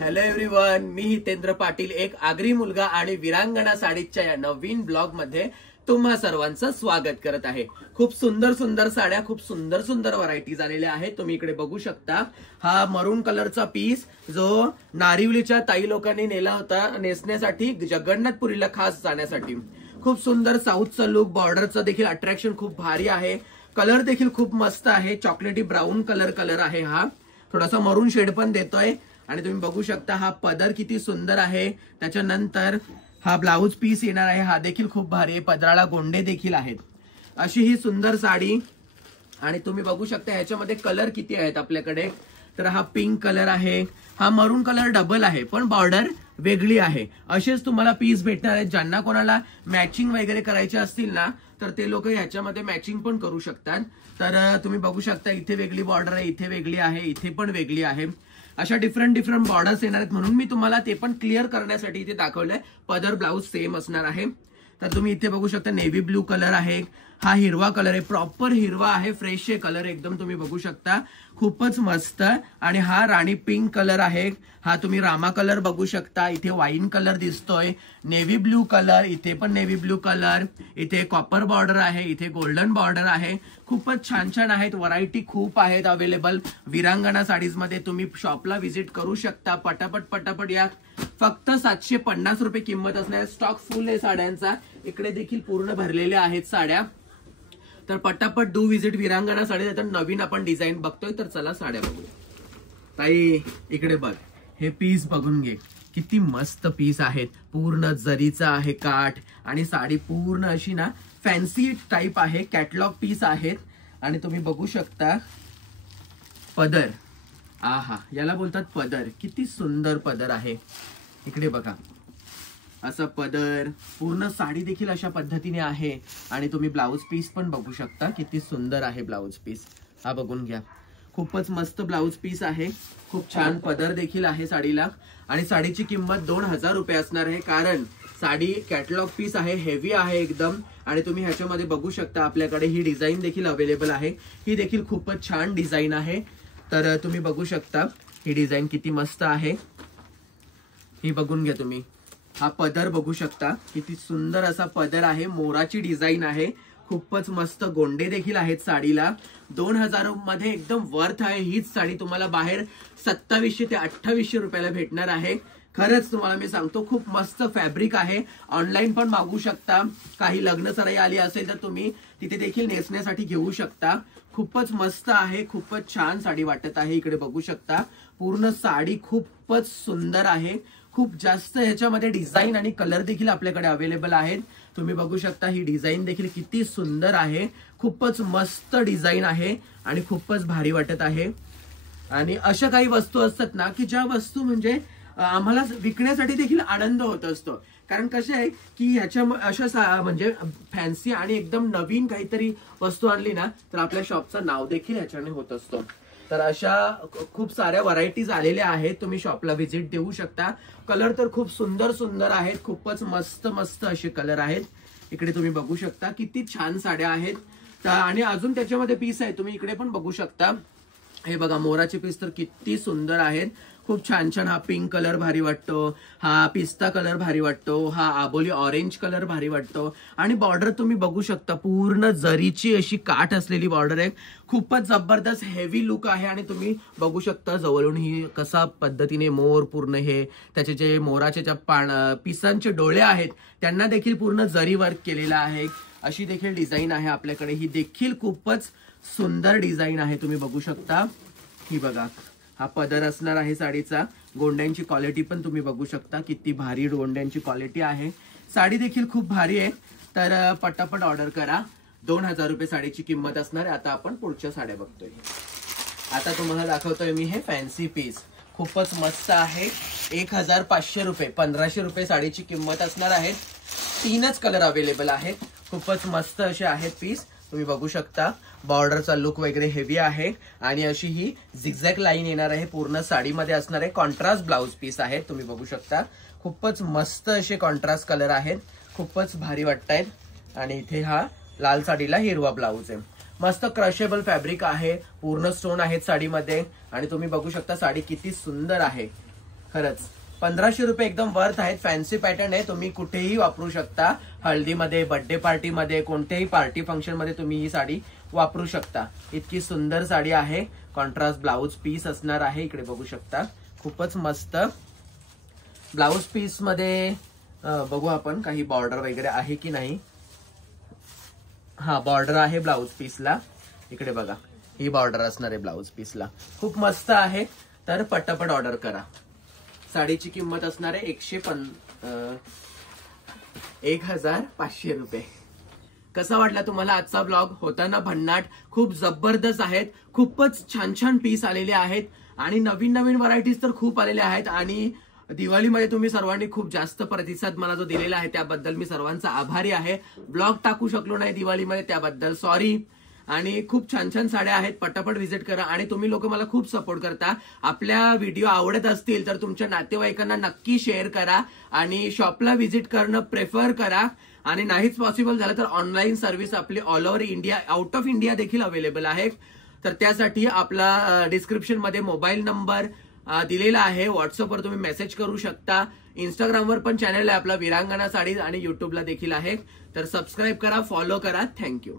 Hello everyone, मी हितेंद्र पाटील, एक आगरी मुलगा आणि वीरांगणा साडीच्या या नवीन ब्लॉग मध्ये तुम्हा सर्वांचं स्वागत करत आहे। खूप सुंदर सुंदर साड्या, खूप सुंदर सुंदर व्हरायटीज आलेल्या आहेत। तुम्ही इकडे बघू शकता, हा मरून कलरचा पीस जो नारिवलीच्या ताई लोकांनी नेला होता नेसण्यासाठी जगन्नाथपुरीला खास जाण्यासाठी। खूप सुंदर साऊथचा लुक, बॉर्डरचं देखील अट्रॅक्शन खूप भारी आहे। कलर देखील खूप मस्त आहे, चॉकलेटी ब्राऊन कलर आहे। हा थोडासा मरून शेड पण देतोय आणि तुम्ही बघू शकता हा पदर किती सुंदर आहे। त्याच्यानंतर हा ब्लाउज पीस येणार आहे, हा देखील खूप भारी आहे, पदराला गोंडे देखील आहेत। अशी ही सुंदर साडी आणि तुम्ही बघू शकता ह्याच्यामध्ये कलर किती आहेत आपल्याकडे। तर हा पिंक कलर आहे, हा मरून कलर डबल आहे पण बॉर्डर वेगळी आहे। असेच तुम्हाला पीस भेटणार आहेत। ज्यांना कोणाला मॅचिंग वगैरे करायचे असतील ना तर ते लोक ह्याच्यामध्ये मॅचिंग पण करू शकतात। तर तुम्ही बघू शकता इथे वेगळी बॉर्डर आहे, इथे वेगळी आहे, इथे पण वेगळी आहे। अशा डिफरंट बॉर्डर्स येणार आहेत, म्हणून मी तुम्हाला ते पण क्लिअर करण्यासाठी इथे दाखवलंय। पदर ब्लाउज सेम असणार आहे। तर तुम्ही इथे बघू शकता नेव्ही ब्लू कलर आहे, हा हिरवा कलर आहे, प्रॉपर हिरवा आहे, फ्रेश आहे कलर एकदम। तुम्ही बघू शकता खूपच मस्त। आणि हा राणी पिंक कलर आहे, हा तुम्ही रामा कलर बघू शकता, इथे वाईन कलर दिसतोय, नेव्ही ब्लू कलर, इथे पण नेव्ही ब्लू कलर, इथे कॉपर बॉर्डर आहे, इथे गोल्डन बॉर्डर आहे। खूपच छान छान आहेत, व्हरायटी खूप आहेत अवेलेबल वीरांगणा साडीज मध्ये। तुम्ही शॉपला व्हिजिट करू शकता, पटापट या। फक्त 750 रुपये किंमत असणार, स्टॉक फुल आहे साड्यांचा, इकडे देखील पूर्ण भरलेल्या आहेत साड्या। तर पटापट डू विजिट वीरांगणा साडी। तर नवीन आपण डिझाईन बघतोय, तर चला साड्या बघूया। ताई इकडे बघ, हे पीस बघून घे, किती मस्त पीस आहेत। पूर्ण जरीचा आहे काठ आणि साडी पूर्ण अशी ना फॅन्सी टाइप आहे, कॅटलॉग पीस आहेत। आणि तुम्ही बघू शकता पदर, आहा याला बोलतात पदर, किती सुंदर पदर आहे। इकडे बघा असा पदर, पूर्ण साडी देखील अशा पद्धतीने आहे। आणि तुम्ही ब्लाउज पीस पण बघू शकता, किती सुंदर आहे ब्लाउज पीस, हा बघून घ्या, खूपच मस्त ब्लाउज पीस आहे। खूप छान पदर देखील आहे साडीला। आणि साडीची किंमत 2000 रुपये असणार आहे, कारण साडी कॅटलॉग पीस आहे, हेवी आहे एकदम। आणि तुम्ही ह्याच्यामध्ये बघू शकता आपल्याकडे ही डिझाईन देखील अवेलेबल आहे, ही देखील खूपच छान डिझाईन आहे। तर तुम्ही बघू शकता ही डिझाईन किती मस्त आहे, ही बघून घ्या तुम्ही। हा पदर बघू शकता, किती सुंदर असा पदर आहे, मोराची डिझाईन आहे, खूपच मस्त गोंडे देखील आहेत साडीला। 2000 मध्ये एकदम वर्थ आहे। हीच साडी तुम्हाला बाहेर 2700 ते 2800 रुपयाला भेटणार आहे। खरंच तुम्हाला मी सांगतो, खूप मस्त फॅब्रिक आहे। ऑनलाईन पण मागवू शकता, काही लग्न सराई आली असेल तर तुम्ही तिथे देखील नेसण्यासाठी घेऊ शकता। खूपच मस्त आहे, खूपच छान साडी वाटत आहे। इकडे बघू शकता पूर्ण साडी खूपच सुंदर आहे, खूप जास्त ह्याच्यामध्ये डिझाईन आणि कलर देखील आपल्याकडे अवेलेबल आहेत। तुम्ही बघू शकता ही डिझाईन देखील किती सुंदर आहे, खूपच मस्त डिझाईन आहे आणि खूपच भारी वाटत आहे। आणि अशा काही वस्तू असतात ना की ज्या वस्तू म्हणजे आम्हाला विकण्यासाठी देखील आनंद होत असतो, कारण कसं आहे की ह्याच्या अशा म्हणजे फॅन्सी आणि एकदम नवीन काहीतरी वस्तू आणली ना तर आपल्या शॉपचं नाव देखील ह्याच्याने होत असतो। तर अशा खूप साऱ्या व्हरायटीज आलेल्या आहेत, तुम्ही शॉपला व्हिजिट देऊ शकता। कलर तर खूप सुंदर सुंदर आहेत, खूपच मस्त मस्त असे कलर आहेत। इकडे तुम्ही बघू शकता किती छान साड्या आहेत। आणि अजून त्याच्यामध्ये पीस आहे, तुम्ही इकडे पण बघू शकता। हे बघा मोराचे पीस तर किती सुंदर आहेत, खूप छान छान. हा पिंक कलर भारी वाटतो, हा पिस्ता कलर भारी वाटतो, हा आबोली ऑरेंज कलर भारी वाटतो. आणि बॉर्डर तुम्ही बघू शकता, पूर्ण जरीची अशी काठ असलेली बॉर्डर आहे. खूपच जबरदस्त हेवी लुक आहे. आणि तुम्ही बघू शकता जवळून ही कसा पद्धतीने मोर पूर्ण हे त्याचे जे मोराचे ज्या पिसांचे डोळे आहेत त्यांना देखील पूर्ण जरी वर्क केलेला आहे. अशी देखील डिझाईन आहे आपल्याकडे. ही देखील खूपच सुंदर डिझाईन आहे, तुम्ही बघू शकता. ही बघा, हा पदर असणार आहे साडीचा. गोंड्यांची क्वालिटी पण तुम्ही बघू शकता, किती भारी गोंड्यांची क्वालिटी आहे. साडी देखील खूप भारी आहे. तर पटापट ऑर्डर करा. 2000 रुपये साडीची किंमत असणार आहे. आता आपण पुढच्या साड्या बघतोय. आता तुम्हाला दाखवतोय मी हे फॅन्सी पीस. खूपच मस्त आहे. 1500 रुपये, 1500 रुपये साडीची किंमत असणार आहे. 3च कलर अवेलेबल आहेत. खूपच मस्त असे आहेत पीस, तुम्ही बघू शकता. बॉर्डरचा लुक वगैरे हेवी आहे. आणि अशी ही झिगझॅग लाईन येणार आहे पूर्ण साडीमध्ये असणार आहे. कॉन्ट्रास्ट ब्लाउज पीस आहे, तुम्ही बघू शकता. खूपच मस्त असे कॉन्ट्रास्ट कलर आहेत, खूपच भारी वाटतायत. आणि इथे हा लाल साडीला हिरवा ब्लाउज आहे. मस्त क्रशेबल फॅब्रिक आहे, पूर्ण स्टोन आहेत साडीमध्ये. आणि तुम्ही बघू शकता साडी किती सुंदर आहे. खरंच 1500 रुपये एकदम वर्थ आहेत. फॅन्सी पॅटर्न आहे, तुम्ही कुठेही वापरू शकता. हळदीमध्ये, बर्थडे पार्टीमध्ये, कोणत्याही पार्टी फंक्शन मध्ये तुम्ही ही साडी वापरू शकता. इतकी सुंदर साडी आहे. कॉन्ट्रास्ट ब्लाउज पीस असणार आहे, इकडे बघू शकता. खूपच मस्त ब्लाउज पीस मध्ये बघू आपण काही बॉर्डर वगैरे आहे की नाही. हा, बॉर्डर आहे ब्लाउज पीसला. इकडे बघा, ही बॉर्डर असणार आहे ब्लाउज पीसला. खूप मस्त आहे. तर पटापट ऑर्डर करा. साडीची किंमत असणार आहे 1500 रुपये. कसा वाटला तुम्हाला आजचा ब्लॉग? होता ना भन्नाट? खूप जबरदस्त आहेत. खूपच छान छान पीस आलेले आहेत. आणि नवीन नवीन व्हरायटीज तर खूप आलेल्या आहेत. आणि दिवाळीमध्ये तुम्ही सर्वांनी खूप जास्त प्रतिसाद मला जो दिलेला आहे त्याबद्दल मी सर्वांचा आभारी आहे. ब्लॉग टाकू शकलो नाही दिवाळीमध्ये, त्याबद्दल सॉरी. आणि खूप छान छान साड्या आहेत, पटापट व्हिजिट करा. आणि तुम्ही लोक मला खूप सपोर्ट करता. आपल्या व्हिडिओ आवडत असतील तर तुमच्या नातेवाईकांना नक्की शेअर करा. आणि शॉपला व्हिजिट करणं प्रेफर करा. आणि नाहीच पॉसिबल झालं तर ऑनलाईन सर्व्हिस आपली all over India, out of India देखील अवेलेबल आहे. तर त्यासाठी आपला डिस्क्रिप्शन मध्ये मोबाईल नंबर दिलेला आहे. व्हॉट्सअपवर तुम्ही मेसेज करू शकता. इंस्टाग्रामवर पण चॅनल आहे आपला विरांगणा साडीज, आणि युट्यूबला देखील आहे. तर सबस्क्राईब करा, फॉलो करा. थँक्यू.